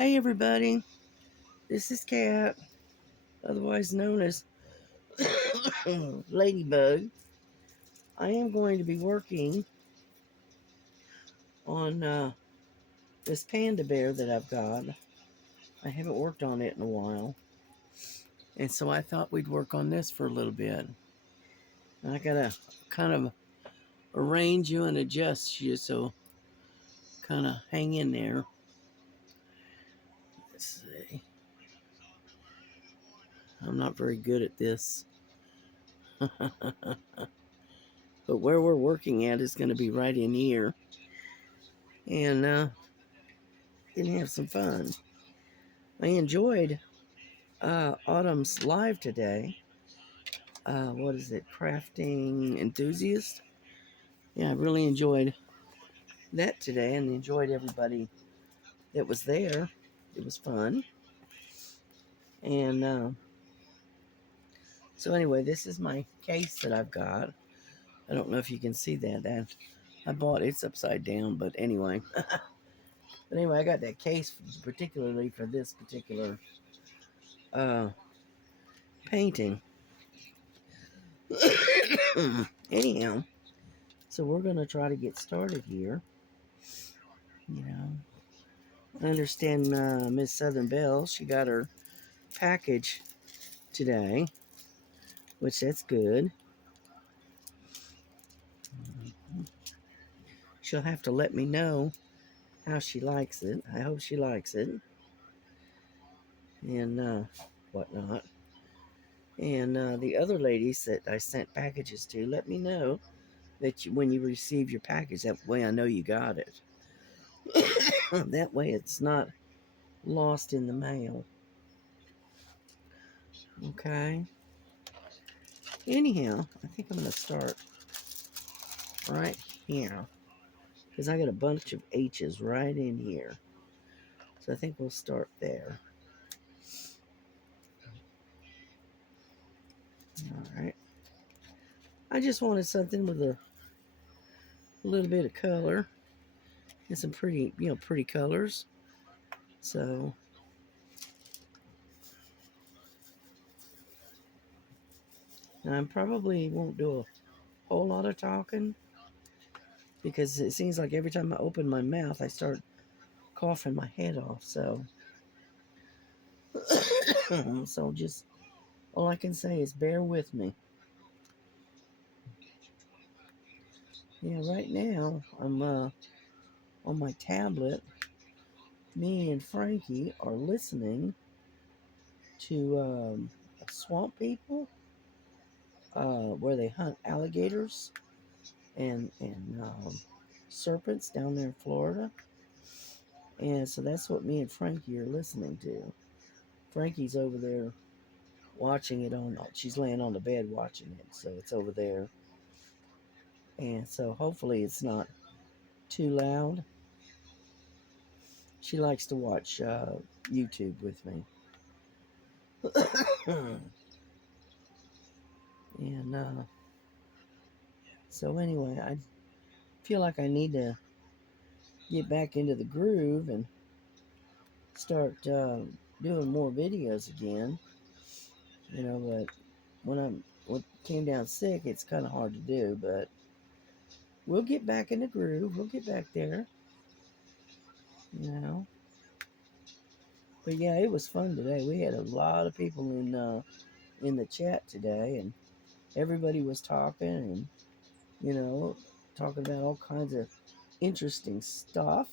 Hey everybody, this is Kat, otherwise known as Ladybug. I am going to be working on this Panda Bear that I've got. I haven't worked on it in a while, and so I thought we'd work on this for a little bit. And I gotta kind of arrange you and adjust you, so kind of hang in there. Let's see. I'm not very good at this. But where we're working at is going to be right in here. And gonna have some fun. I enjoyed Autumn's live today. What is it? Crafting enthusiast. Yeah, I really enjoyed that today, and enjoyed everybody that was there. It was fun. And so anyway, this is my case that I've got. I don't know if you can see that. I bought it's upside down, but anyway. But anyway, I got that case particularly for this particular uh, painting. Anyhow, so we're gonna try to get started here. You know, I understand Miss Southern Belle, she got her package today, which that's good. She'll have to let me know how she likes it. I hope she likes it, and whatnot. And the other ladies that I sent packages to, let me know that when you receive your package, that way I know you got it. That way it's not lost in the mail. Okay. Anyhow, I think I'm going to start right here, because I got a bunch of H's right in here. So I think we'll start there. All right. I just wanted something with a little bit of color and some pretty, pretty colors. So I probably won't do a whole lot of talking, because it seems like every time I open my mouth, I start coughing my head off. So, so just all I can say is bear with me. Yeah, right now I'm on my tablet. Me and Frankie are listening to swamp people, where they hunt alligators and serpents down there in Florida. And so that's what me and Frankie are listening to. Frankie's over there watching it on. She's laying on the bed watching it, so it's over there. And so hopefully it's not too loud. She likes to watch YouTube with me. And so anyway, I feel like I need to get back into the groove and start doing more videos again. But when came down sick, it's kind of hard to do. But we'll get back in the groove. We'll get back there. But yeah, it was fun today. We had a lot of people in the chat today, and everybody was talking and talking about all kinds of interesting stuff.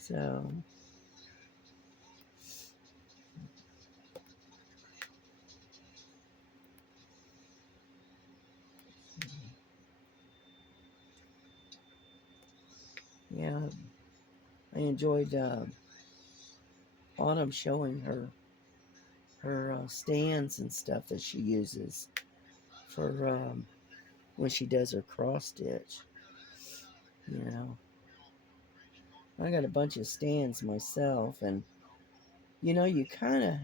So yeah, I enjoyed Autumn showing her stands and stuff that she uses for when she does her cross stitch. I got a bunch of stands myself, and you kind of,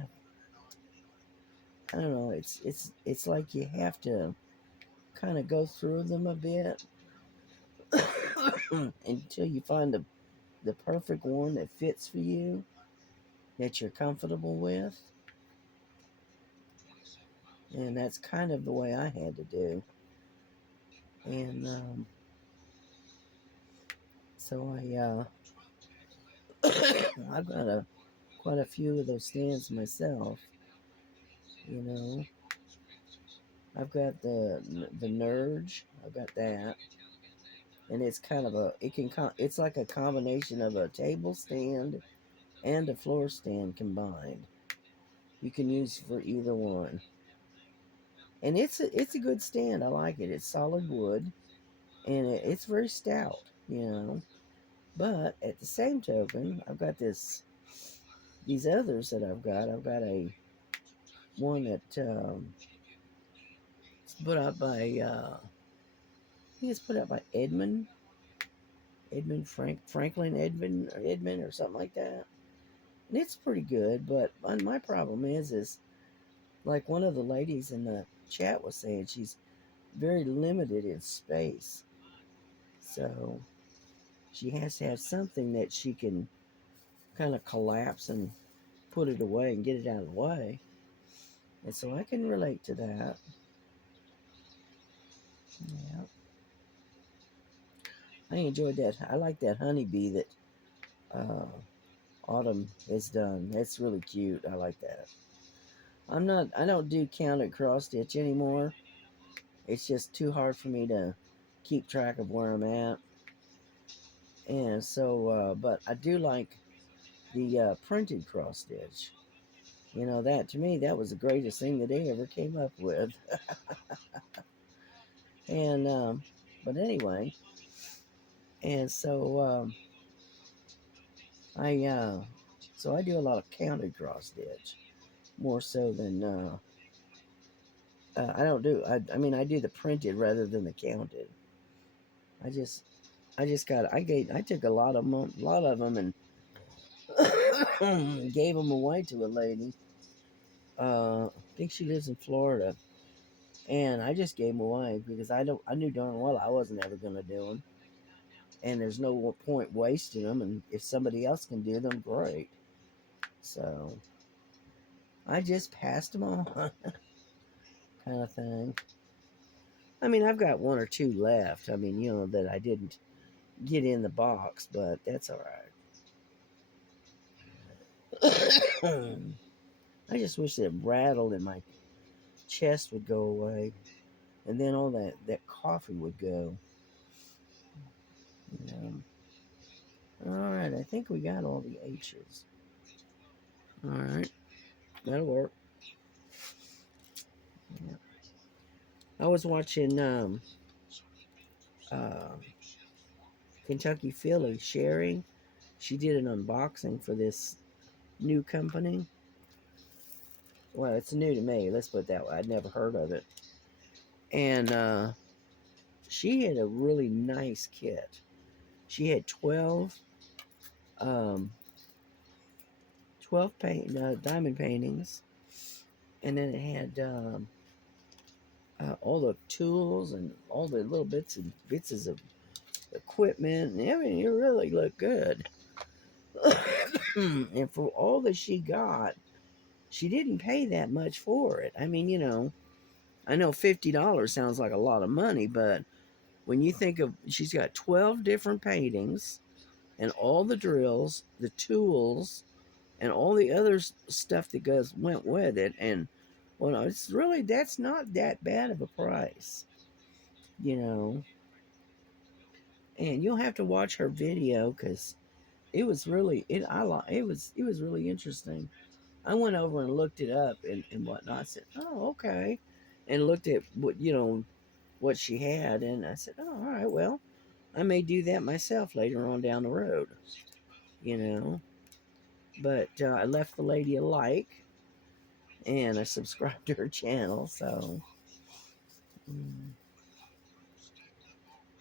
I don't know, it's like you have to kind of go through them a bit until you find the perfect one that fits for you, that you're comfortable with. And that's kind of the way I had to do. And so I've got quite a few of those stands myself. You know, I've got the Nurge. I've got that, and it's kind of it's like a combination of a table stand and a floor stand combined. You can use for either one, and it's a good stand. I like it. It's solid wood, and it's very stout. You know, but at the same token, I've got these others that I've got. I've got a one that it's put out by I think it's put out by Franklin Edmund or something like that. And it's pretty good, but my problem is like one of the ladies in the chat was saying, she's very limited in space. So she has to have something that she can kind of collapse and put it away and get it out of the way. And so I can relate to that. Yeah. I enjoyed that. I like that honeybee that uh, Autumn has done. That's really cute. I like that. I don't do counted cross stitch anymore. It's just too hard for me to keep track of where I'm at. And so, but I do like the printed cross stitch. You know, that to me, that was the greatest thing that they ever came up with. And, but anyway, and so I do a lot of counted cross stitch more so than, I don't do, I mean, I do the printed rather than the counted. I just, I took a lot of them, and gave them away to a lady. I think she lives in Florida, and I just gave them away because I knew darn well I wasn't ever going to do them, and there's no point wasting them. And if somebody else can do them, great. So I just passed them on, kind of thing. I mean, I've got one or two left. I mean, that I didn't get in the box, but that's all right. I just wish that rattle in my chest would go away, and then all that coffee would go. All right, I think we got all the H's. All right, that'll work. Yeah. I was watching uh, Kentucky Philly Sherry. She did an unboxing for this new company. Well, it's new to me. Let's put it that way. I'd never heard of it, and she had a really nice kit. She had um, 12 diamond paintings, and then it had all the tools and all the little bits of equipment, and everything. It really looked good. And for all that she got, she didn't pay that much for it. I mean, I know $50 sounds like a lot of money, but when you think of, she's got 12 different paintings and all the drills, the tools, and all the other stuff that went with it, and well, that's not that bad of a price, you know. And you'll have to watch her video because it was really it was really interesting. I went over and looked it up and whatnot. I said, "Oh, okay," and looked at what she had, and I said, "Oh, all right, well, I may do that myself later on down the road, you know." But I left the lady a like, and I subscribed to her channel. So, mm,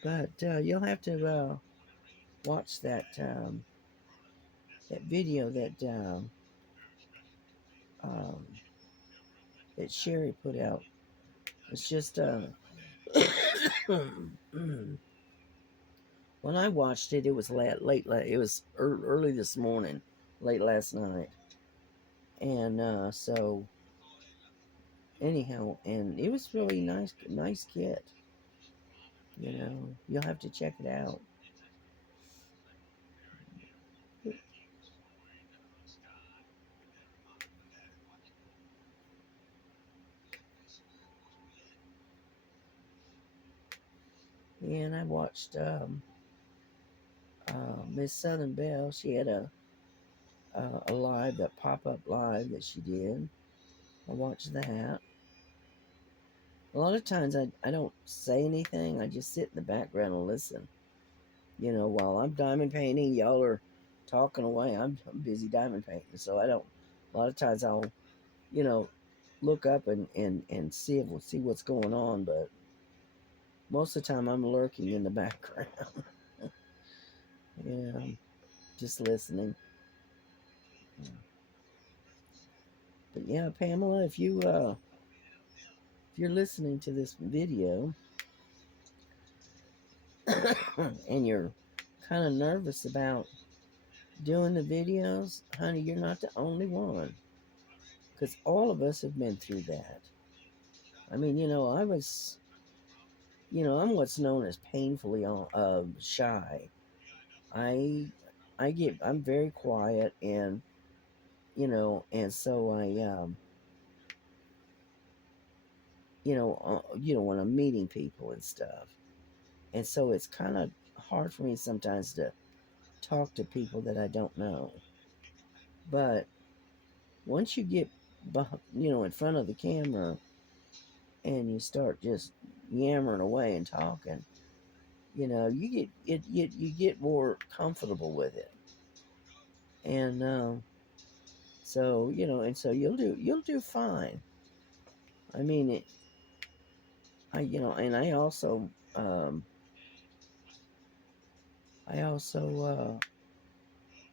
but you'll have to watch that video um, that Sherry put out. It's just When I watched it, it was late. It was early this morning, late last night, and so anyhow, and it was really nice kid. You'll have to check it out. And I watched Miss Southern Belle. She had a live, that pop up live that she did. I watched that. A lot of times I don't say anything. I just sit in the background and listen. While I'm diamond painting, y'all are talking away. I'm busy diamond painting, so I don't. A lot of times I'll, you know, look up and see what's going on, but most of the time I'm lurking in the background. I'm just listening. But yeah, Pamela, if you're listening to this video and you're kind of nervous about doing the videos, honey, you're not the only one. Because all of us have been through that. I mean, I'm what's known as painfully shy. I, I'm very quiet, and so when I'm meeting people and stuff, and so it's kind of hard for me sometimes to talk to people that I don't know. But once you get, in front of the camera and you start just yammering away and talking, you get more comfortable with it, and so you'll do fine. I mean it. And I also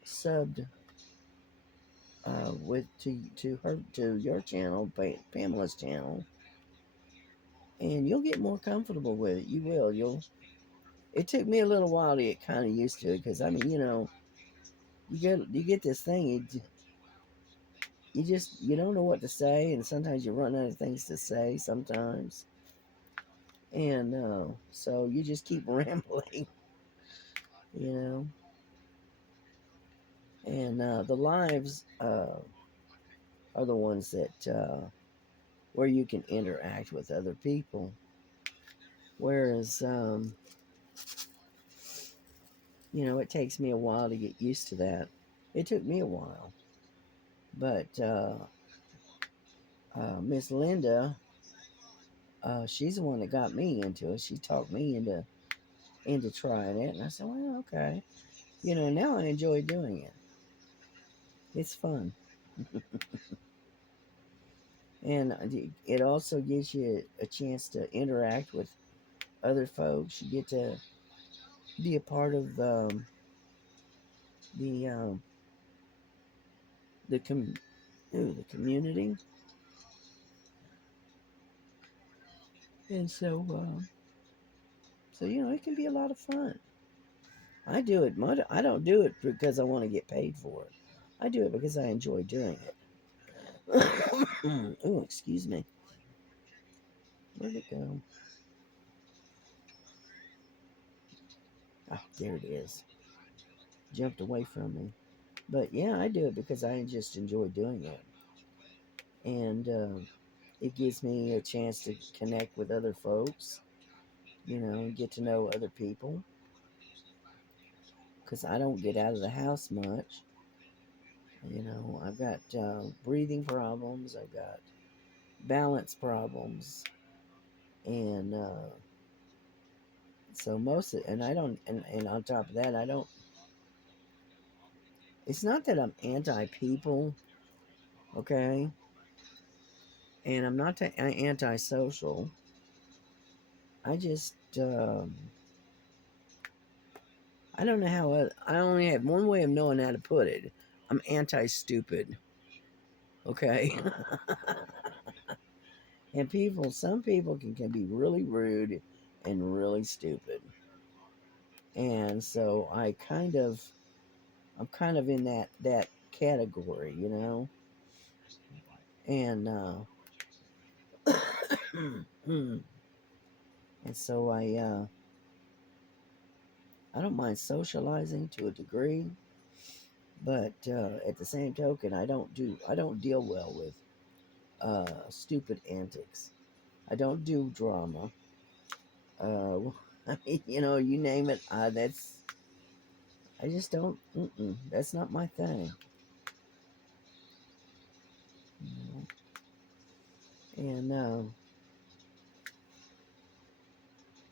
subbed with to your channel, Pamela's channel, and you'll get more comfortable with it. You will. It took me a little while to get kind of used to it, because I mean, you get this thing. You don't know what to say, and sometimes you run out of things to say sometimes, and so you just keep rambling, you know. And the lives are the ones that where you can interact with other people, whereas it takes me a while to get used to that. It took me a while, but Miss Linda, she's the one that got me into it. She talked me into trying it, and I said, well, okay. Now I enjoy doing it. It's fun. And it also gives you a chance to interact with other folks. You get to be a part of the the com- the community, and so it can be a lot of fun. I do it. I don't do it because I want to get paid for it. I do it because I enjoy doing it. Oh, excuse me. Where'd it go? Oh, there it is. Jumped away from me. But yeah, I do it because I just enjoy doing it, and it gives me a chance to connect with other folks, and get to know other people. Because I don't get out of the house much. I've got breathing problems. I've got balance problems, and so and I don't, and on top of that, I don't. It's not that I'm anti-people, okay, and I'm not anti-social. I just, I don't know how. I only have one way of knowing how to put it. I'm anti-stupid, okay. And some people can be really rude and really stupid. And so I'm kind of in that category, you know. And and so I don't mind socializing to a degree, but at the same token, I don't deal well with stupid antics. I don't do drama. I mean, you know, you name it. I just don't. That's not my thing. You know? And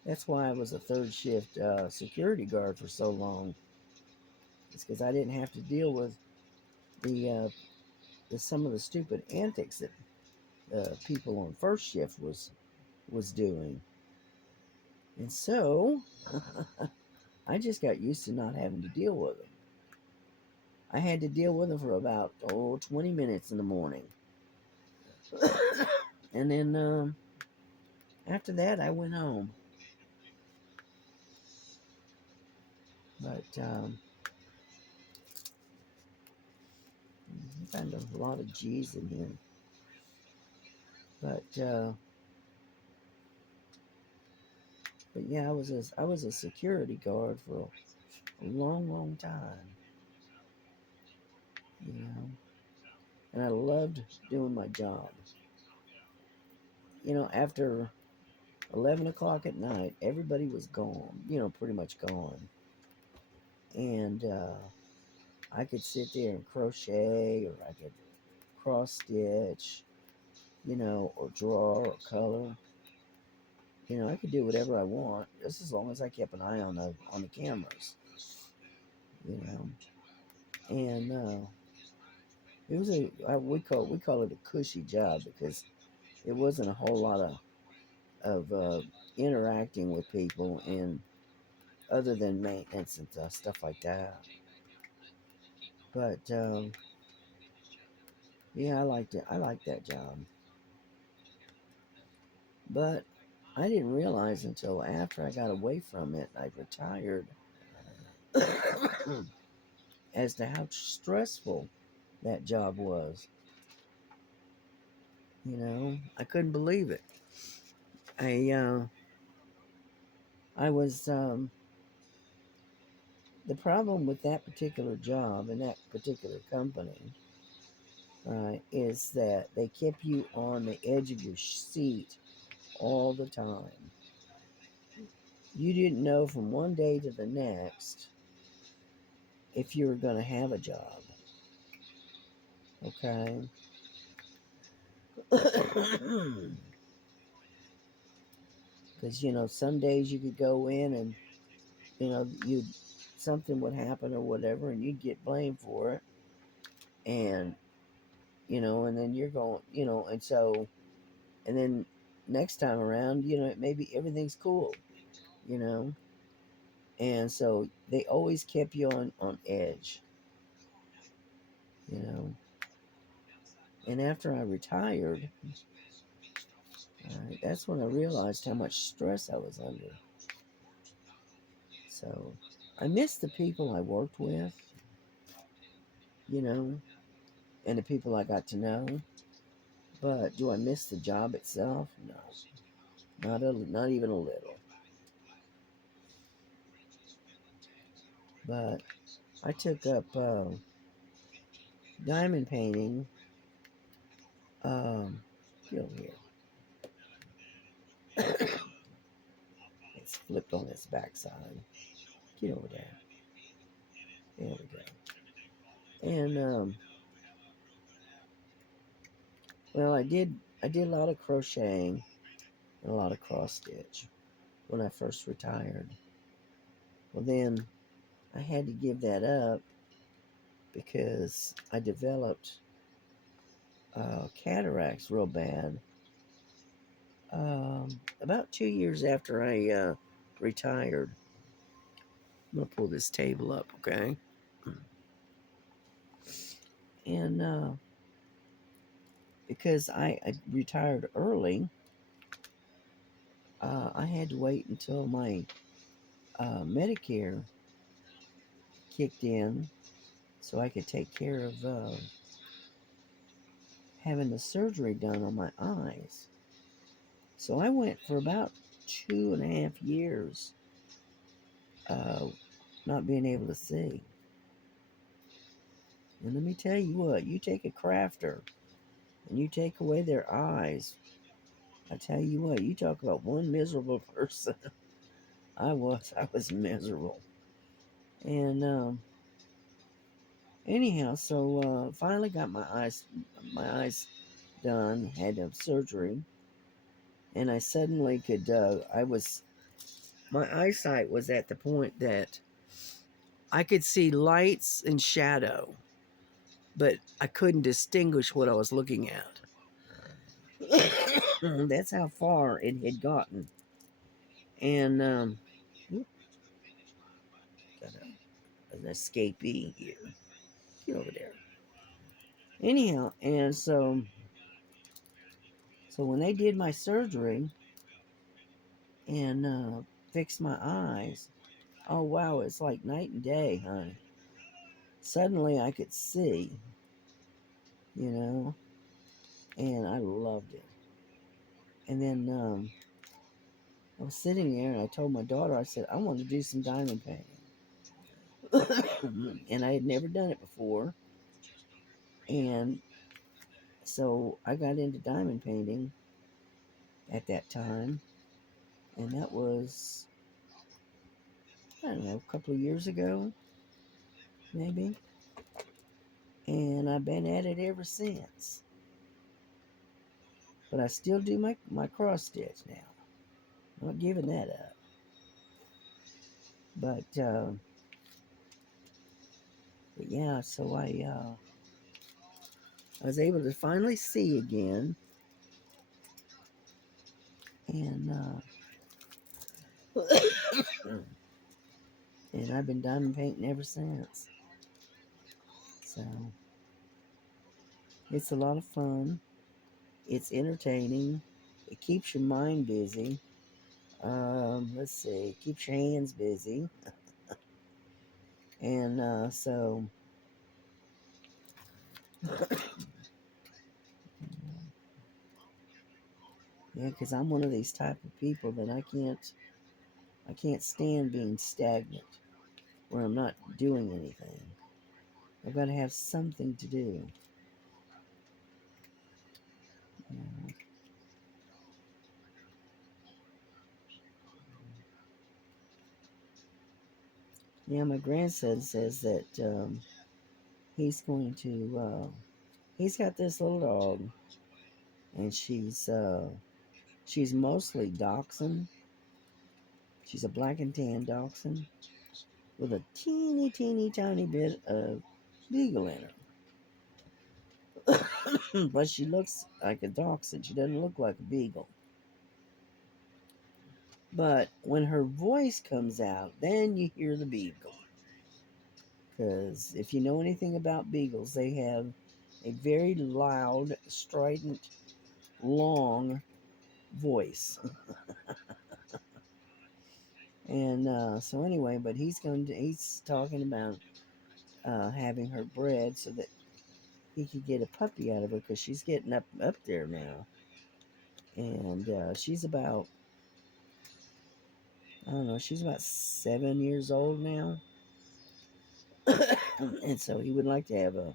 that's why I was a third shift security guard for so long. It's because I didn't have to deal with the, uh, some of the stupid antics that people on first shift was doing. And so I just got used to not having to deal with them. I had to deal with them for about 20 minutes in the morning. And then after that, I went home. But I found a lot of G's in here. But yeah, I was a security guard for a long time, you know, and I loved doing my job. You know, after 11 o'clock at night, everybody was gone. You know, pretty much gone, and I could sit there and crochet, or I could cross stitch, you know, or draw or color. You know, I could do whatever I want, just as long as I kept an eye on the cameras. You know, and it was we call it a cushy job because it wasn't a whole lot of interacting with people and other than maintenance and stuff like that. But yeah, I liked it. I liked that job. But I didn't realize until after I got away from it, I retired, as to how stressful that job was. You know, I couldn't believe it. I I was the problem with that particular job and that particular company is that they kept you on the edge of your seat all the time. You didn't know from one day to the next if you were going to have a job. Okay. Because, you know, some days you could go in and, you know, something would happen or whatever and you'd get blamed for it. And, you know, and then you're going, you know, and so, and then next time around, you know, maybe everything's cool, you know. And so they always kept you on edge, you know. And after I retired, that's when I realized how much stress I was under. So I miss the people I worked with, you know, and the people I got to know. But do I miss the job itself? No, not even a little. But I took up diamond painting. Get over here. It's flipped on its backside. Get over there. There we go. And well, I did a lot of crocheting and a lot of cross stitch when I first retired. Well, then I had to give that up because I developed cataracts real bad. About 2 years after I retired. I'm gonna pull this table up, okay? And because I retired early, I had to wait until my Medicare kicked in so I could take care of having the surgery done on my eyes. So I went for about 2.5 years uh, not being able to see. And let me tell you what, you take a crafter and you take away their eyes, I tell you what, you talk about one miserable person. I was miserable. And anyhow, so finally got my eyes done, had to have surgery, and I suddenly could. My eyesight was at the point that I could see lights and shadow, but I couldn't distinguish what I was looking at. That's how far it had gotten. And got an escapee here. Get over there. Anyhow, and so when they did my surgery and fixed my eyes, oh wow, it's like night and day, honey. Suddenly I could see, you know, and I loved it. And then I was sitting there and I told my daughter, I said, I want to do some diamond painting. And I had never done it before. And so I got into diamond painting at that time. And that was, I don't know, a couple of years ago, maybe. And I've been at it ever since. But I still do my cross stitch now. I'm not giving that up. But yeah, so I was able to finally see again, and and I've been diamond painting ever since. So it's a lot of fun. It's entertaining. It keeps your mind busy. Let's see, it keeps your hands busy, and so yeah, because I'm one of these type of people that I can't stand being stagnant where I'm not doing anything. I've got to have something to do. Yeah, yeah, my grandson says that he's going to. He's got this little dog, and she's mostly dachshund. She's a black and tan dachshund with a teeny, teeny, tiny bit of beagle in her. But she looks like a dachshund. She doesn't look like a beagle. But when her voice comes out, then you hear the beagle. Because if you know anything about beagles, they have a very loud, strident, long voice. And so anyway, but he's talking about having her bred so that he could get a puppy out of her because she's getting up there now, and she's about, I don't know, she's about 7 years old now. And so he would like to have a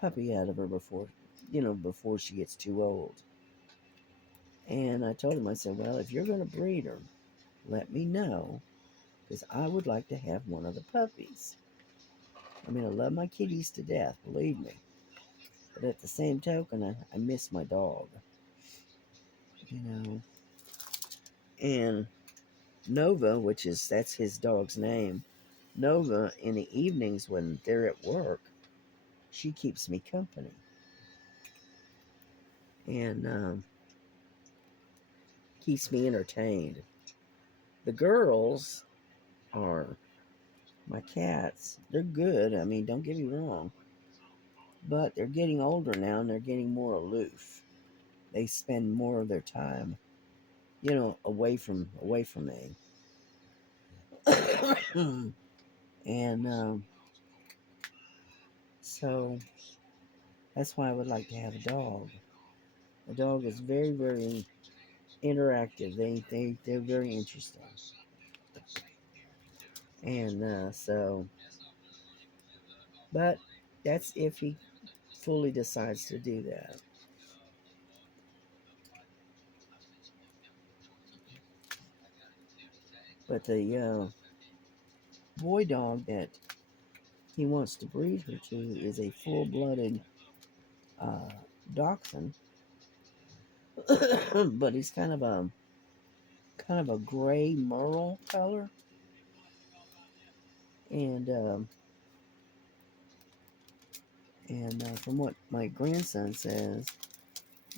puppy out of her before she gets too old. And I told him, I said, well, if you're going to breed her, let me know, because I would like to have one of the puppies. I mean, I love my kitties to death, believe me. But at the same token, I miss my dog, you know. And Nova, that's his dog's name, Nova, in the evenings when they're at work, she keeps me company. And keeps me entertained. The girls are my cats. They're good. I mean, don't get me wrong. But they're getting older now and they're getting more aloof. They spend more of their time, away from me. And so that's why I would like to have a dog. A dog is very, very interactive. They're very interesting. And but that's if he fully decides to do that. But the boy dog that he wants to breed her to is a full-blooded uh, dachshund, but he's kind of a gray merle color, and from what my grandson says,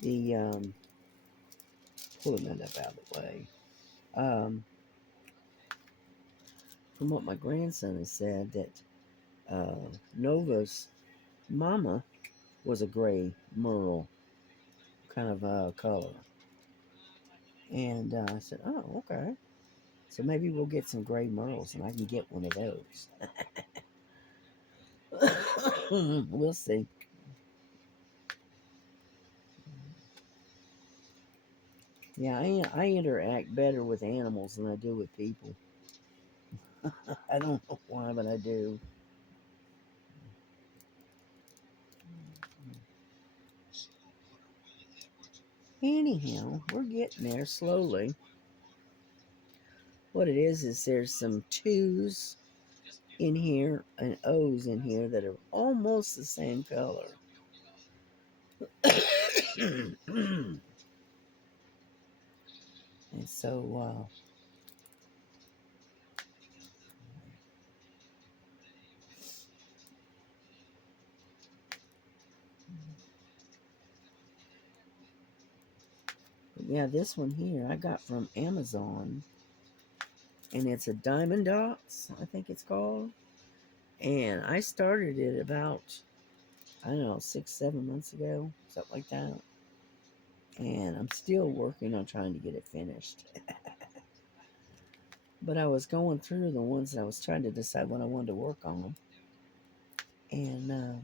the pulling that out of the way. Um, from what my grandson has said, that Nova's mama was a gray merle kind of color, and I said, "Oh, okay. So maybe we'll get some gray merles, and I can get one of those." We'll see. Yeah, I interact better with animals than I do with people. I don't know why, but I do. Anyhow, we're getting there slowly. What it is there's some twos in here and O's in here that are almost the same color. And so, yeah, this one here I got from Amazon, and it's a Diamond Dots, I think it's called. And I started it about, I don't know, 6, 7 months ago, something like that. And I'm still working on trying to get it finished. But I was going through the ones that I was trying to decide what I wanted to work on. And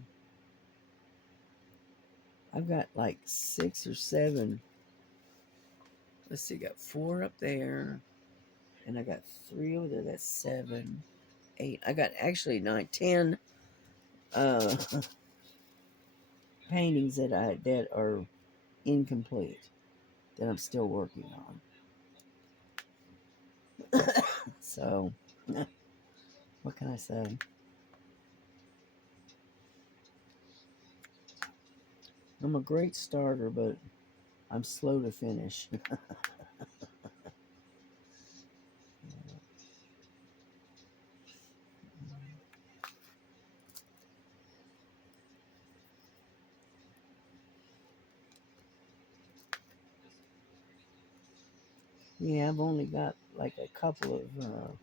I've got like 6 or 7. Let's see, got 4 up there. And I got 3 over there. That's 7, 8. I got actually 9, 10 uh, paintings that are incomplete that I'm still working on. So, what can I say? I'm a great starter, but I'm slow to finish. Yeah, I've only got like a couple of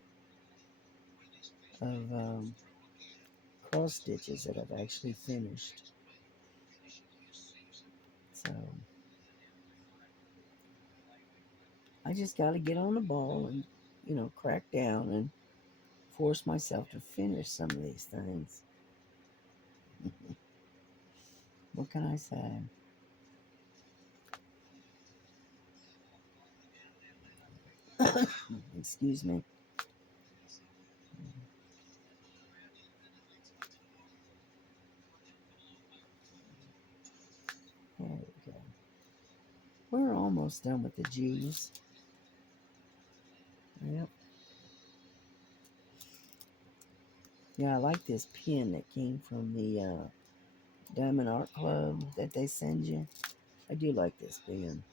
cross stitches that I've actually finished. So I just got to get on the ball and crack down and force myself to finish some of these things. What can I say? Excuse me. There we go. We're almost done with the G's. Yep. Yeah, I like this pin that came from the Diamond Art Club that they send you. I do like this pin.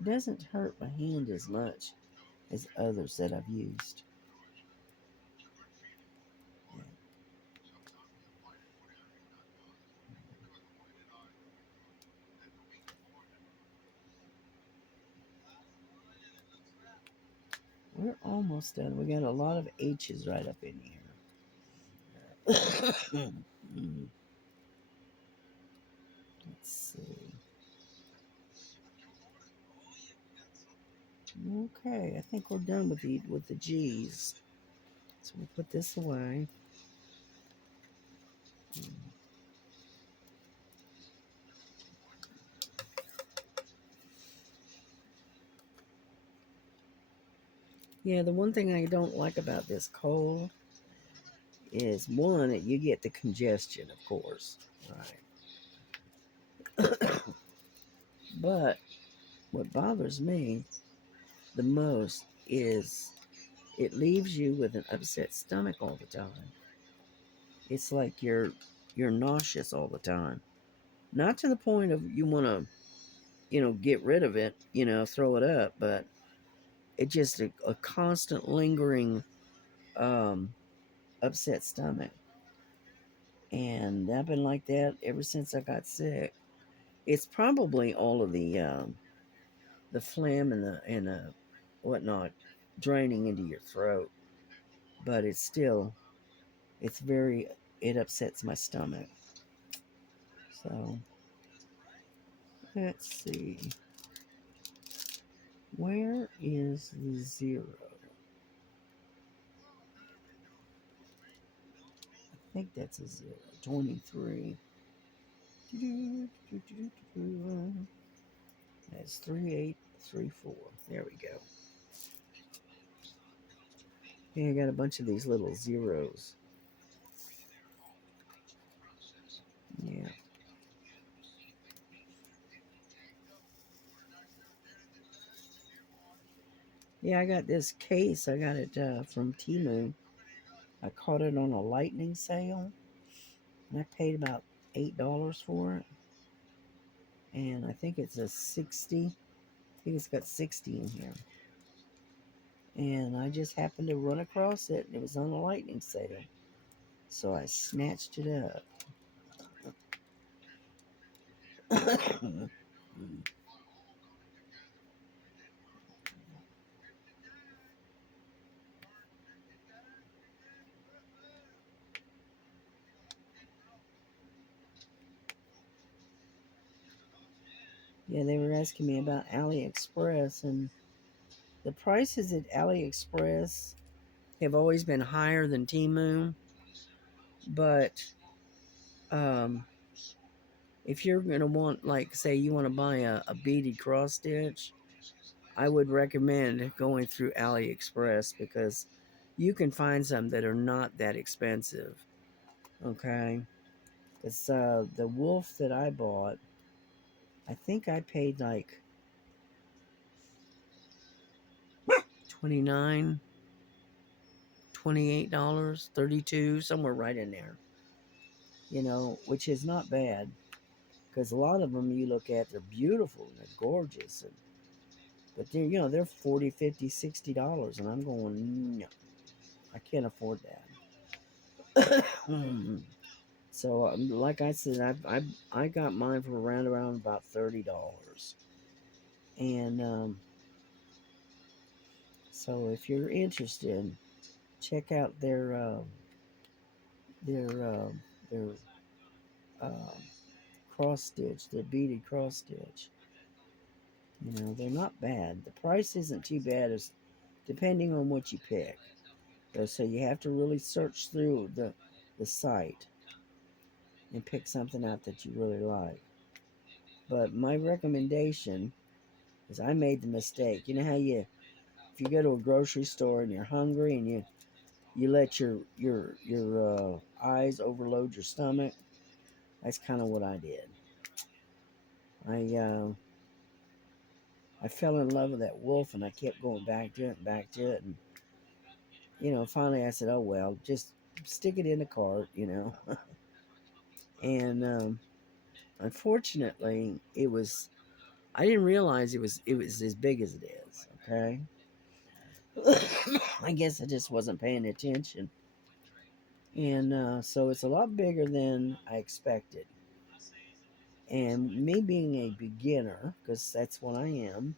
It doesn't hurt my hand as much as others that I've used. We're almost done. We got a lot of H's right up in here. Okay, I think we're done with the G's. So we'll put this away. Yeah, the one thing I don't like about this cold is one, that you get the congestion, of course, right? But what bothers me the most is it leaves you with an upset stomach all the time. It's like you're nauseous all the time. Not to the point of you want to, get rid of it, throw it up, but it's just a constant lingering um, upset stomach. And I've been like that ever since I got sick. It's probably all of the phlegm and the whatnot draining into your throat, but it's very it upsets my stomach. So let's see, where is the zero? I think that's a zero. 23. That's 3834. There we go. Yeah, I got a bunch of these little zeros. Yeah. Yeah, I got this case. I got it from Timu. I caught it on a lightning sale, and I paid about $8 for it. And I think it's a 60. I think it's got 60 in here. And I just happened to run across it, and it was on a lightning sale. So I snatched it up. Yeah, they were asking me about AliExpress, and the prices at AliExpress have always been higher than Temu. But um, if you're going to want, like, say, you want to buy a beaded cross stitch, I would recommend going through AliExpress because you can find some that are not that expensive. Okay. Because the wolf that I bought, I think I paid like 29 $28, 32, somewhere right in there, which is not bad because a lot of them you look at, they're beautiful and they're gorgeous, but they're 40, 50, $60, and I'm going, no, I can't afford that. So, like I said, I got mine for around about $30, and so if you're interested, check out their uh, their uh, cross stitch, their beaded cross stitch. They're not bad. The price isn't too bad, as depending on what you pick. So you have to really search through the site and pick something out that you really like. But my recommendation is, I made the mistake. You know how if you go to a grocery store and you're hungry and you let your eyes overload your stomach. That's kind of what I did. I uh, I fell in love with that wolf, and I kept going back to it and back to it, and finally I said, "Oh well, just stick it in the cart," and unfortunately, it was. I didn't realize it was as big as it is. Okay, I guess I just wasn't paying attention, and so it's a lot bigger than I expected. And me being a beginner, because that's what I am,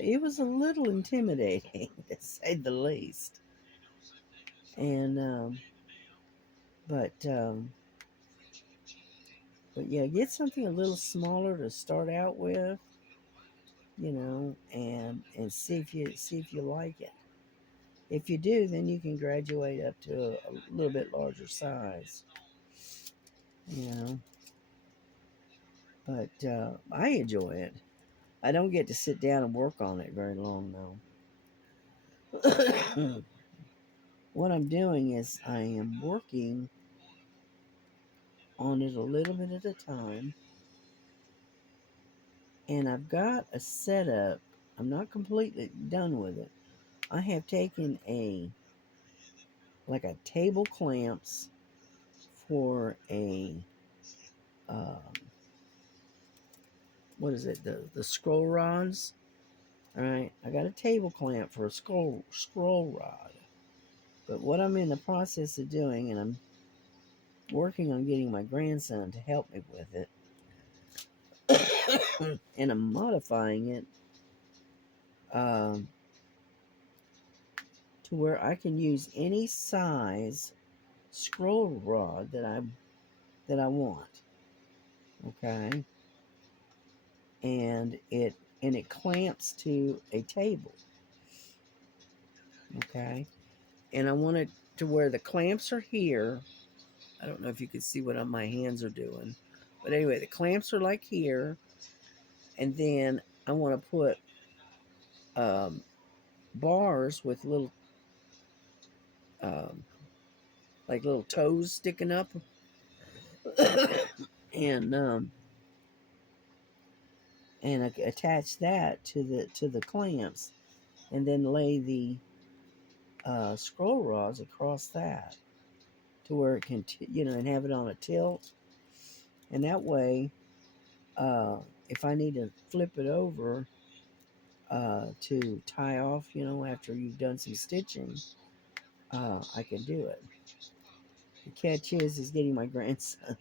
it was a little intimidating to say the least. And but but yeah, get something a little smaller to start out with, and see if you like it. If you do, then you can graduate up to a little bit larger size, you know. But I enjoy it. I don't get to sit down and work on it very long, though. What I'm doing is I am working on it a little bit at a time, and I've got a setup. I'm not completely done with it. I have taken a table clamps for a um, what is it, the scroll rods. All right, I got a table clamp for a scroll rod. But what I'm in the process of doing, and I'm working on getting my grandson to help me with it, and I'm modifying it um, to where I can use any size scroll rod that I want. Okay, and it clamps to a table. Okay, and I want it to where the clamps are here. I don't know if you can see what my hands are doing, but anyway, the clamps are like here, and then I want to put um, bars with um, little toes sticking up, and attach that to the clamps, and then lay the scroll rods across that to where it can and have it on a tilt, and that way, if I need to flip it over to tie off, after you've done some stitching, I can do it. The catch is getting my grandson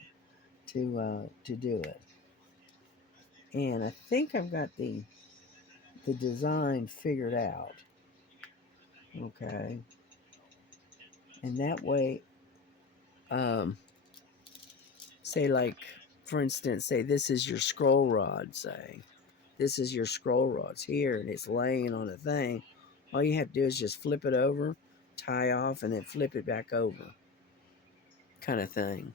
to do it, and I think I've got the design figured out. Okay, and that way, um, say like, for instance, say this is your scroll rod. Say this is your scroll rod's here, and it's laying on a thing. All you have to do is just flip it over, tie off, and then flip it back over, kind of thing.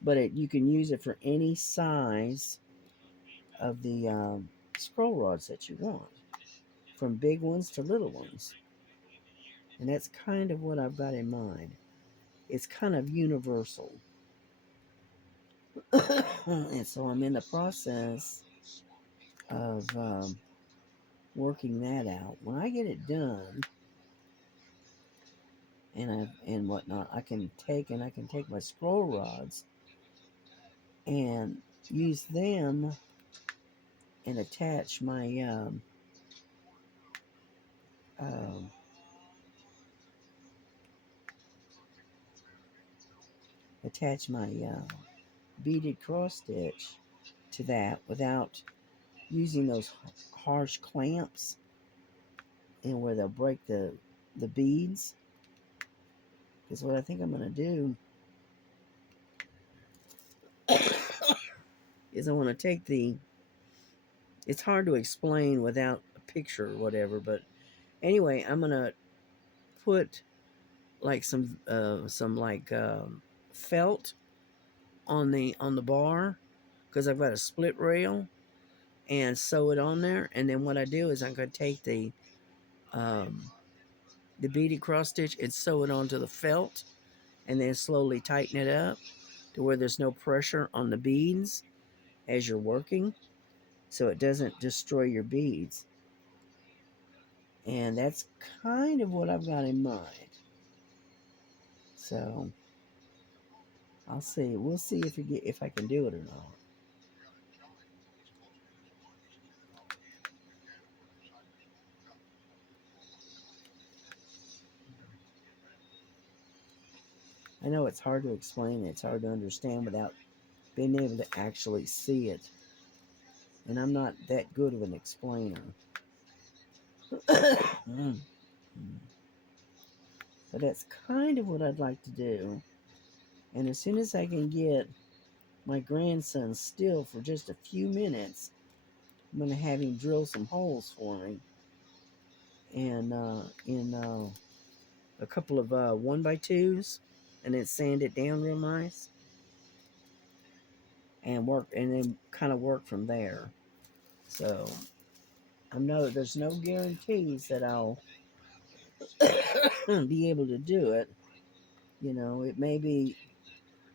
But you can use it for any size of the scroll rods that you want, from big ones to little ones. And that's kind of what I've got in mind. It's kind of universal. And so I'm in the process of working that out. When I get it done and whatnot, I can take my scroll rods and use them and um, attach my beaded cross stitch to that without using those harsh clamps, and where they'll break the beads. Because what I think I'm going to do is I want to take it's hard to explain without a picture or whatever, but anyway, I'm going to put like some like felt on the bar, because I've got a split rail, and sew it on there. And then what I do is I'm going to take the beaded cross stitch and sew it onto the felt, and then slowly tighten it up to where there's no pressure on the beads as you're working, so it doesn't destroy your beads. And that's kind of what I've got in mind. So I'll see. We'll see if I can do it or not. I know it's hard to explain. It's hard to understand without being able to actually see it. And I'm not that good of an explainer. But that's kind of what I'd like to do. And as soon as I can get my grandson still for just a few minutes. I'm going to have him drill some holes for me. And in a couple of 1x2s, and then sand it down real nice. And then kind of work from there. So there's no guarantees that I'll be able to do it.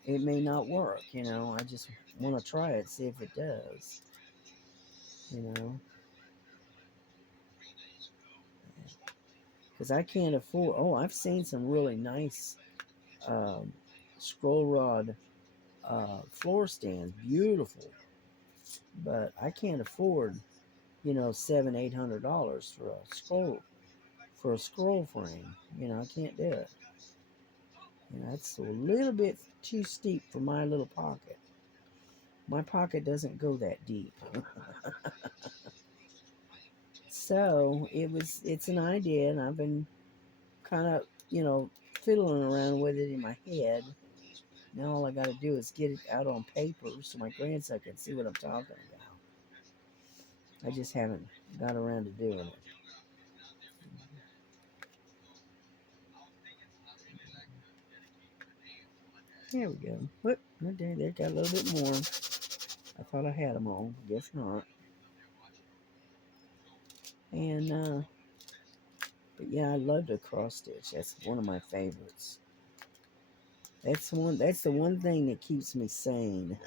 It may not work. I just want to try it, see if it does. Because I can't afford. Oh, I've seen some really nice scroll rod floor stands, beautiful. But I can't afford, $700-800 for a scroll frame. I can't do it. That's a little bit too steep for my little pocket. My pocket doesn't go that deep. So it's an idea, and I've been kind of, fiddling around with it in my head. Now all I got to do is get it out on paper so my grandson can see what I'm talking about. I just haven't got around to doing it. There we go. Whoop, there got a little bit more. I thought I had them all. Guess not. And but yeah, I love the cross stitch. That's one of my favorites. That's the one thing that keeps me sane.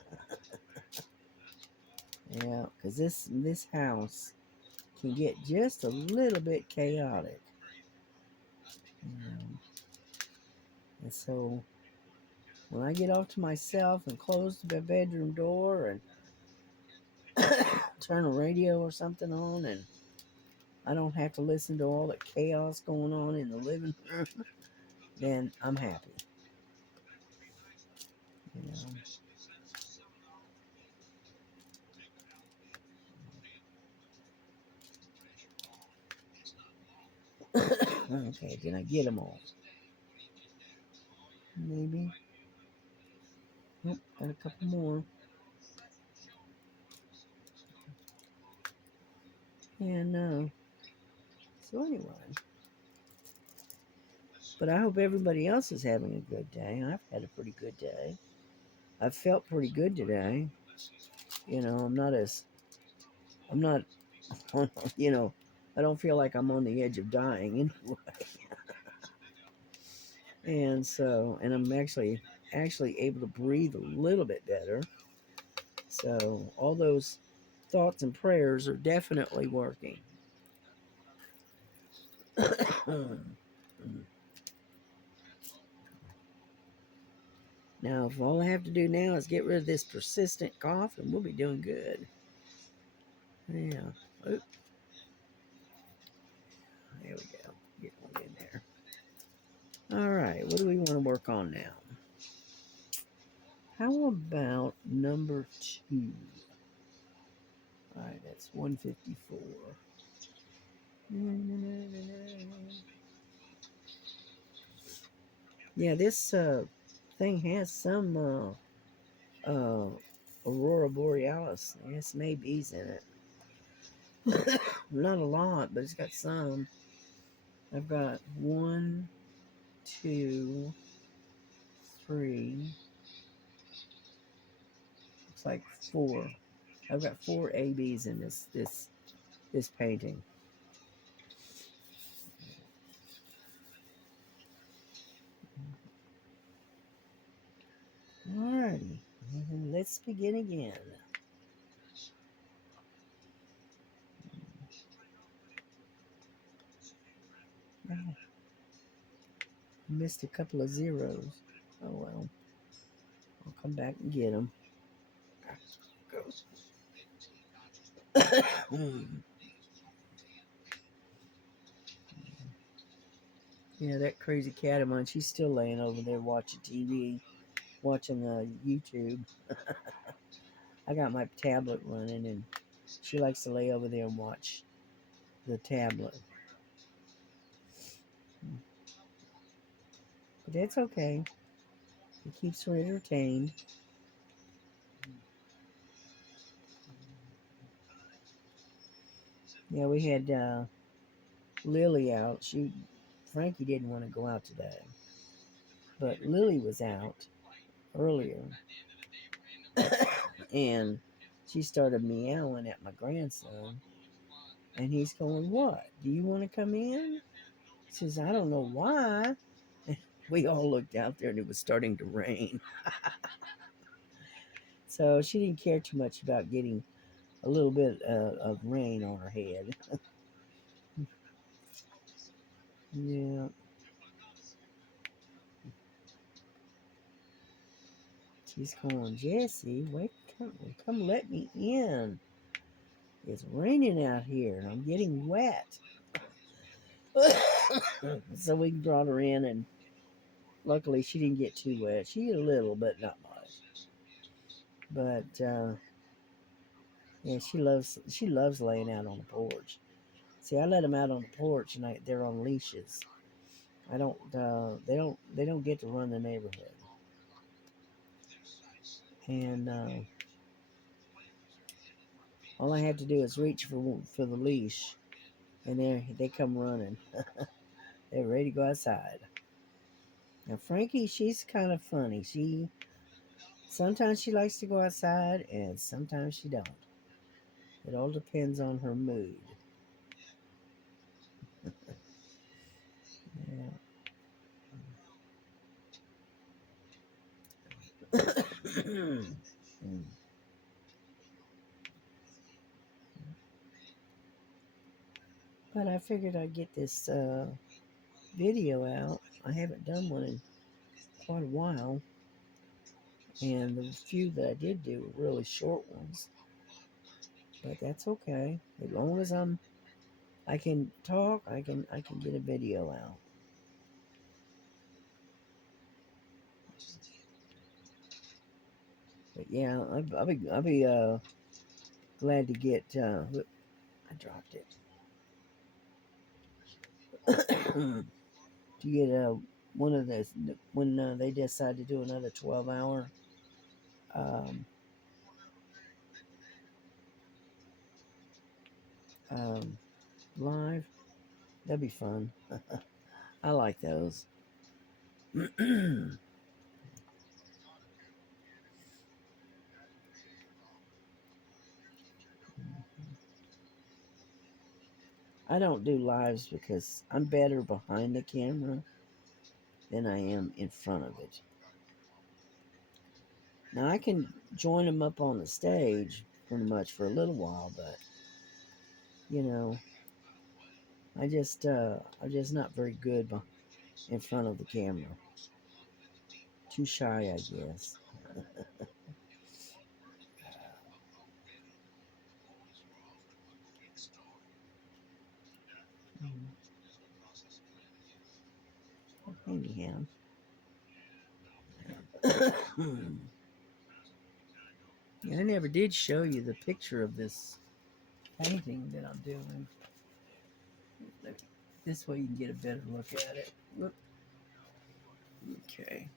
Yeah, because this house can get just a little bit chaotic. And so when I get off to myself and close the bedroom door and turn a radio or something on, and I don't have to listen to all the chaos going on in the living room, then I'm happy. Okay, did I get them all? Maybe. Nope, got a couple more. And so anyway. But I hope everybody else is having a good day. I've had a pretty good day. I've felt pretty good today. I'm not, I don't feel like I'm on the edge of dying anyway. And I'm actually able to breathe a little bit better. So all those thoughts and prayers are definitely working. Now, if all I have to do now is get rid of this persistent cough, and we'll be doing good. Yeah. Oop. There we go. Get one in there. All right. What do we want to work on now? How about number 2? All right. That's 154. Yeah, this thing has some Aurora Borealis. Yes, maybe's in it. Not a lot, but it's got some. I've got 1, 2, 3. Looks like 4. I've got 4 ABs in this painting. Alrighty, let's begin again. Missed a couple of zeros. Oh well. I'll come back and get them. Yeah, that crazy cat of mine, she's still laying over there watching TV, watching YouTube. I got my tablet running, and she likes to lay over there and watch the tablet. But that's okay. It keeps her entertained. Yeah, we had Lily out. Frankie didn't want to go out today, but Lily was out earlier, and she started meowing at my grandson, and he's going, "What? Do you want to come in?" He says, "I don't know why." We all looked out there, and it was starting to rain, so she didn't care too much about getting a little bit of rain on her head. Yeah, she's calling Jesse. Wait, come, let me in. It's raining out here, and I'm getting wet. So we brought her in, and luckily she didn't get too wet. She did a little, but not much. But yeah, she loves laying out on the porch. See, I let them out on the porch, and they're on leashes. I don't. They don't get to run the neighborhood, and all I have to do is reach for the leash, and they come running. They're ready to go outside. Now Frankie, she's kind of funny. She sometimes she likes to go outside, and sometimes she don't. It all depends on her mood. Yeah. But I figured I'd get this video out. I haven't done one in quite a while, and the few that I did do were really short ones. But that's okay. As long as I can talk, I can get a video out. But yeah, I'll be glad to get. I dropped it. To get one of the when they decide to do another 12-hour um, um, live. That'd be fun. I like those. I don't do lives because I'm better behind the camera than I am in front of it. Now I can join them up on the stage pretty much for a little while, but you know, I'm just not very good in front of the camera. Too shy, I guess. Anyhow, I never did show you the picture of this painting that I'm doing. This way you can get a better look at it. Look. Okay.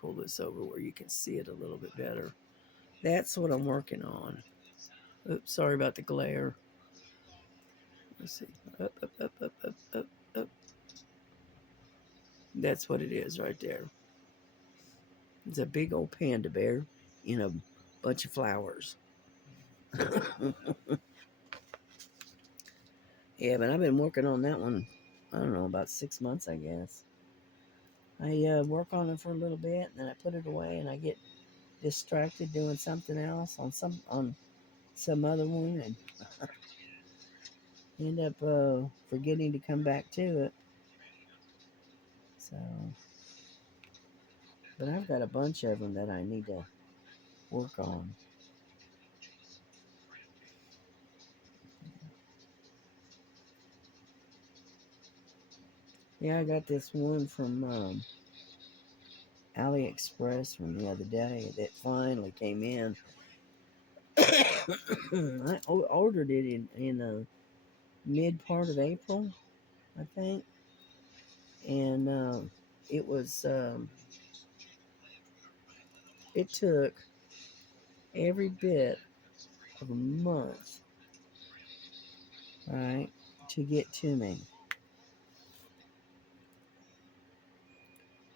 Pull this over where you can see it a little bit better. That's what I'm working on. Oops, sorry about the glare. Let's see. Up, up, up, up, up, up, up. That's what it is right there. It's a big old panda bear in a bunch of flowers. Yeah, but I've been working on that one, I don't know, about 6 months, I guess. I work on it for a little bit, and then I put it away, and I get distracted doing something else on some other one, and end up forgetting to come back to it. So, but I've got a bunch of them that I need to work on. Yeah, I got this one from AliExpress from the other day that finally came in. I ordered it in mid part of April, I think, and it was it took every bit of a month right, to get to me.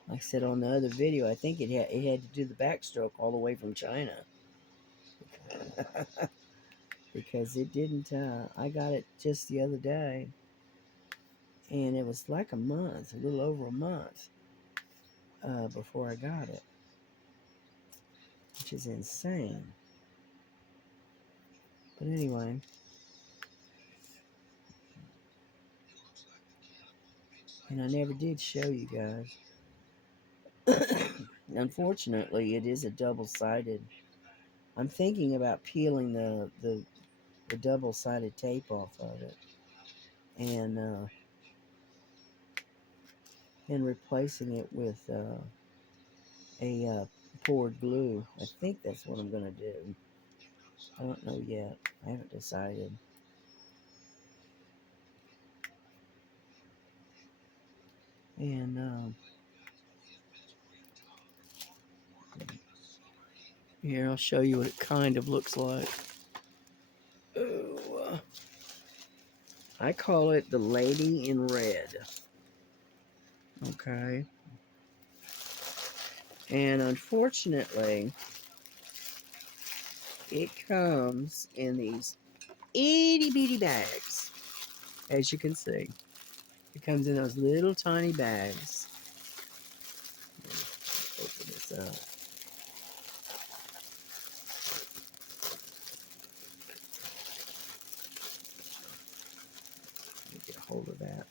Like I said on the other video, I think it had to do the backstroke all the way from China. Because it didn't, I got it just the other day. And it was like a month, a little over a month, before I got it. Which is insane. But anyway. And I never did show you guys. Unfortunately, it is a double-sided. I'm thinking about peeling the double-sided tape off of it and replacing it with a poured glue. I think that's what I'm gonna do. I don't know yet. I haven't decided. And here, I'll show you what it kind of looks like. Oh, I call it the Lady in Red. Okay. And unfortunately, it comes in these itty bitty bags. As you can see, it comes in those little tiny bags. Open this up. Let me get a hold of that.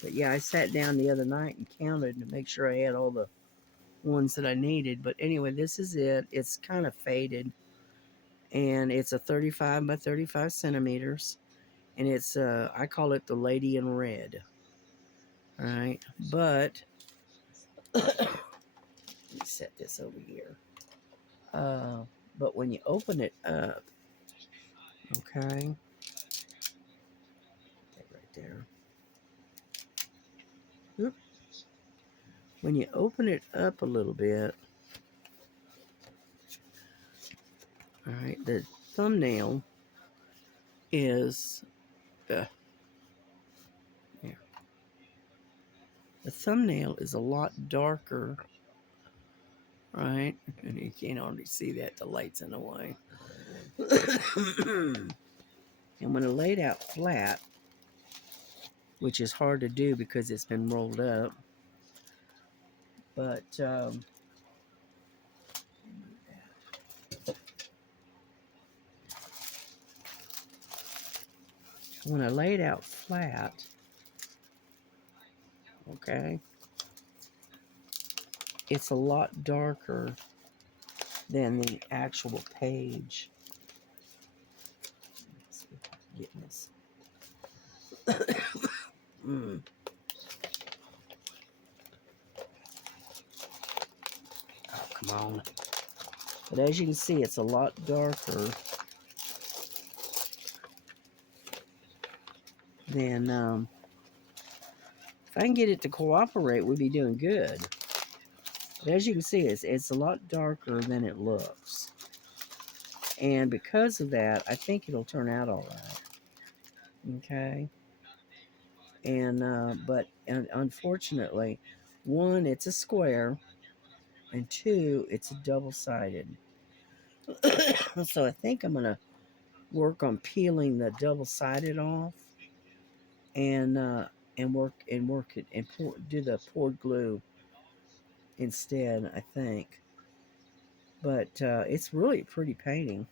But yeah, I sat down the other night and counted to make sure I had all the ones that I needed. But anyway, this is it. It's kind of faded. And it's a 35 by 35 centimeters. And it's, I call it the Lady in Red. All right. But, let me set this over here. But when you open it up, okay, that right there. Oop. When you open it up a little bit, all right, the thumbnail is, yeah, the thumbnail is a lot darker, right? And you can't already see that, the light's in the way. And when I laid out flat, which is hard to do because it's been rolled up, but when I laid out flat, okay, it's a lot darker than the actual page. Let's see if I can get this. Oh, come on. But as you can see, it's a lot darker than, if I can get it to cooperate, we'd be doing good. But as you can see, it's a lot darker than it looks. And because of that, I think it'll turn out all right. Okay. And, but unfortunately, one, it's a square, and two, it's a double-sided. So I think I'm going to work on peeling the double-sided off and work it and do the poured glue instead, I think. But it's really a pretty painting.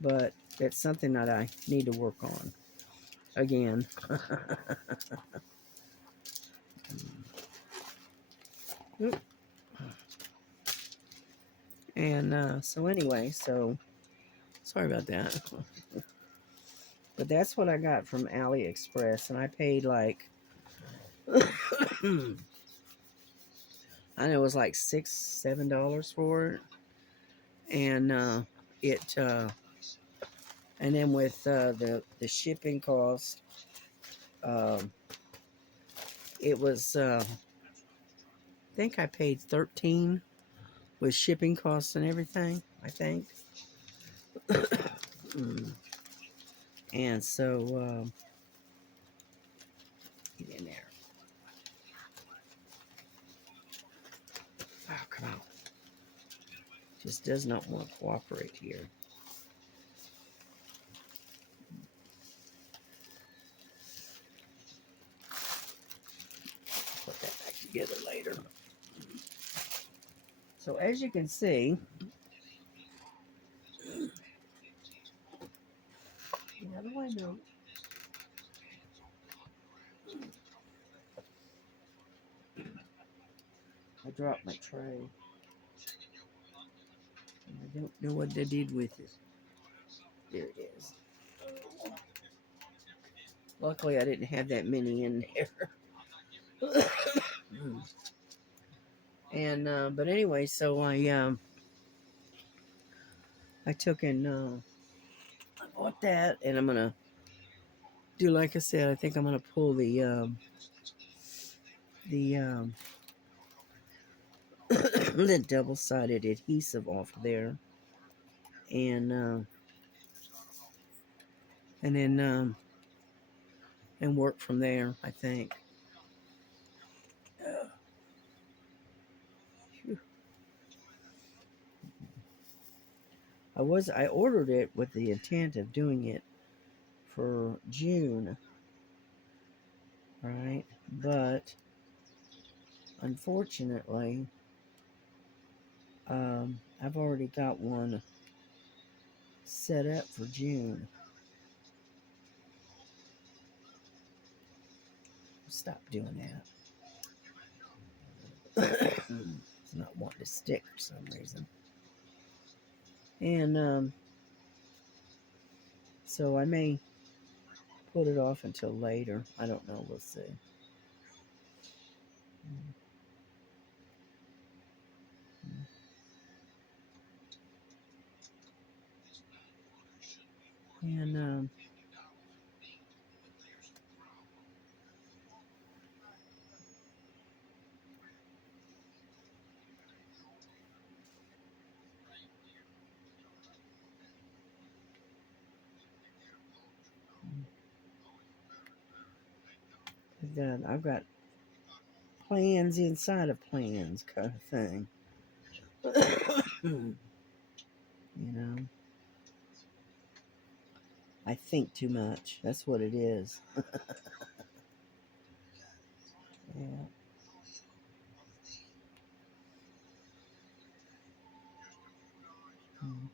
But it's something that I need to work on again. And so anyway, so sorry about that. But that's what I got from AliExpress, and I paid like I know it was like $6-7 for it, and and then with the shipping cost, it was think I paid 13 with shipping costs and everything. I think. Mm. And so, get in there. Oh, come on. Just does not want to cooperate here. Put that back together later. So as you can see, how do I know? I dropped my tray. I don't know what they did with it. There it is. Luckily, I didn't have that many in there. And but anyway, so I took and I bought that, and I'm gonna do like I said. I think I'm gonna pull the the double-sided adhesive off there, and then and work from there. I think. I ordered it with the intent of doing it for June, right? But unfortunately, I've already got one set up for June. Stop doing that. It's not wanting to stick for some reason. And so I may put it off until later. I don't know. We'll see. And I've got plans inside of plans, kind of thing. You know, I think too much. That's what it is. Yeah. Mhm.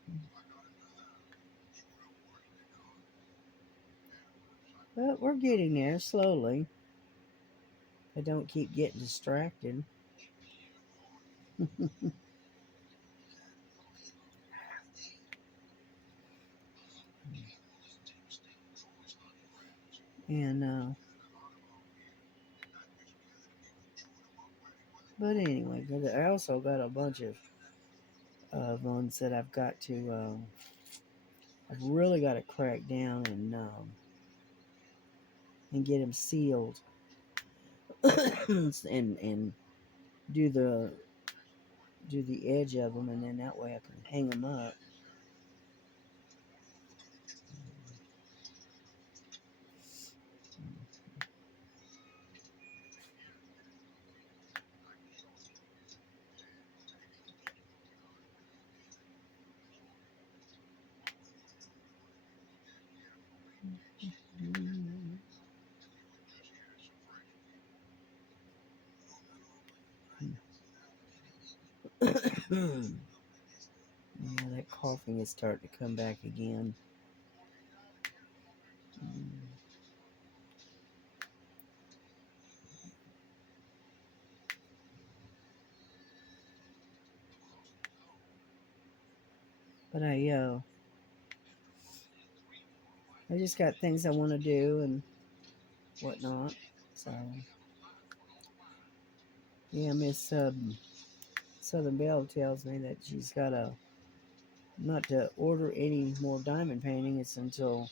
But we're getting there slowly. I don't keep getting distracted. And but anyway, I also got a bunch of ones that I've got to. I've really got to crack down and get them sealed, and do the edge of them, and then that way I can hang them up. Yeah, that coughing is starting to come back again. But I just got things I want to do and whatnot. So yeah, Miss Southern Belle tells me that she's got to not to order any more diamond paintings until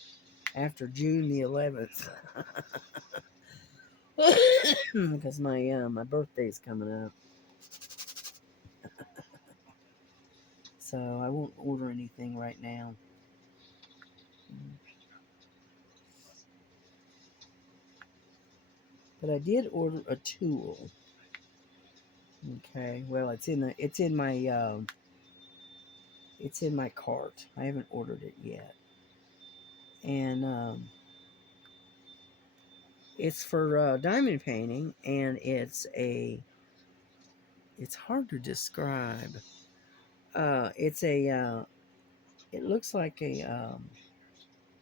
after June the 11th, because my birthday's coming up. So I won't order anything right now. But I did order a tool. Okay, well it's in my cart. I haven't ordered it yet, and it's for diamond painting, and it's hard to describe. It's it looks like a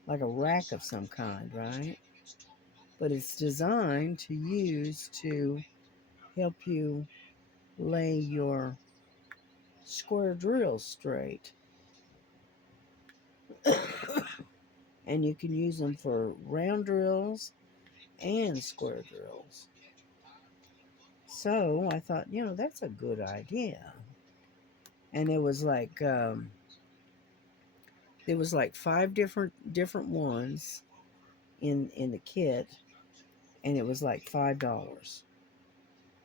rack of some kind, right? But it's designed to use to help you lay your square drills straight. And you can use them for round drills and square drills. So I thought, that's a good idea. And there was like five different ones in the kit, and it was like $5.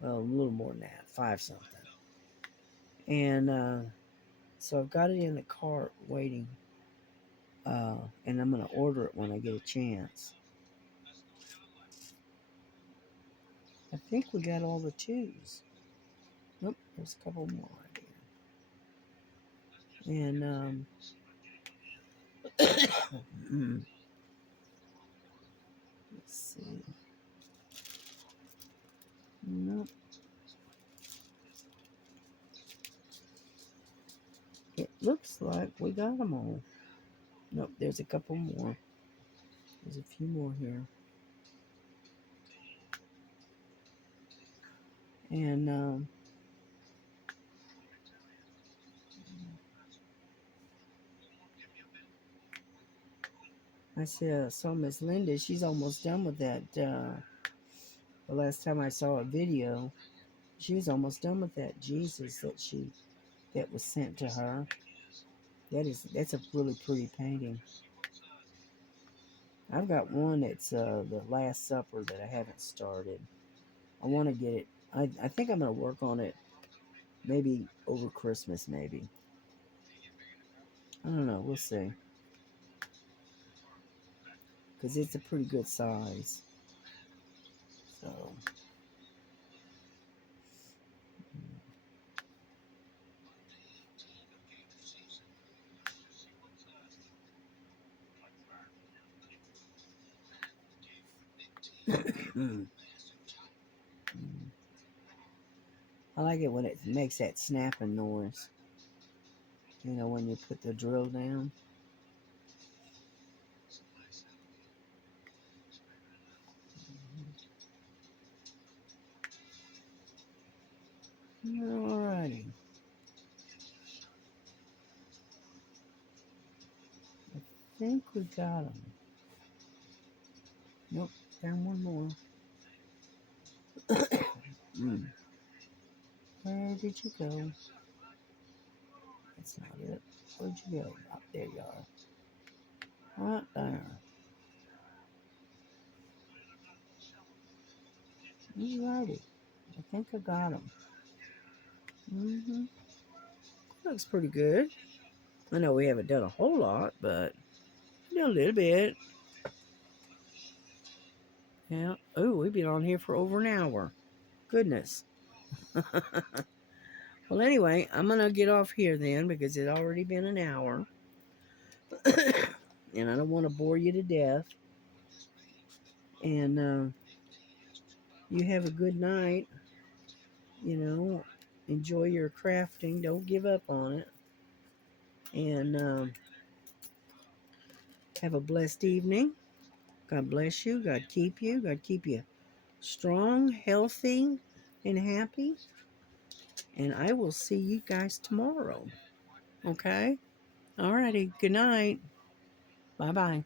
Well, a little more than that, five something. And so I've got it in the cart waiting, and I'm gonna order it when I get a chance. I think we got all the twos. Nope, there's a couple more right here. And let's see. Nope. It looks like we got them all. Nope, there's a couple more. There's a few more here. And I saw Miss Linda. She's almost done with that. The last time I saw a video, she was almost done with that Jesus that was sent to her. That's a really pretty painting. I've got one that's the Last Supper that I haven't started. I want to get it. I think I'm going to work on it maybe over Christmas, maybe. I don't know. We'll see. Because it's a pretty good size. So. I like it when it makes that snapping noise. When you put the drill down. Alrighty. I think we got them. Nope, down one more. Where did you go? That's not it. Where'd you go? Oh, there you are. Right there. Alrighty. I think I got them. Looks pretty good. I know we haven't done a whole lot, but a little bit. Yeah. Oh, we've been on here for over an hour. Goodness. Well, anyway, I'm going to get off here then because it's already been an hour. And I don't want to bore you to death. And you have a good night. Enjoy your crafting. Don't give up on it. And have a blessed evening. God bless you. God keep you. God keep you strong, healthy, and happy. And I will see you guys tomorrow. Okay? Alrighty. Good night. Bye-bye.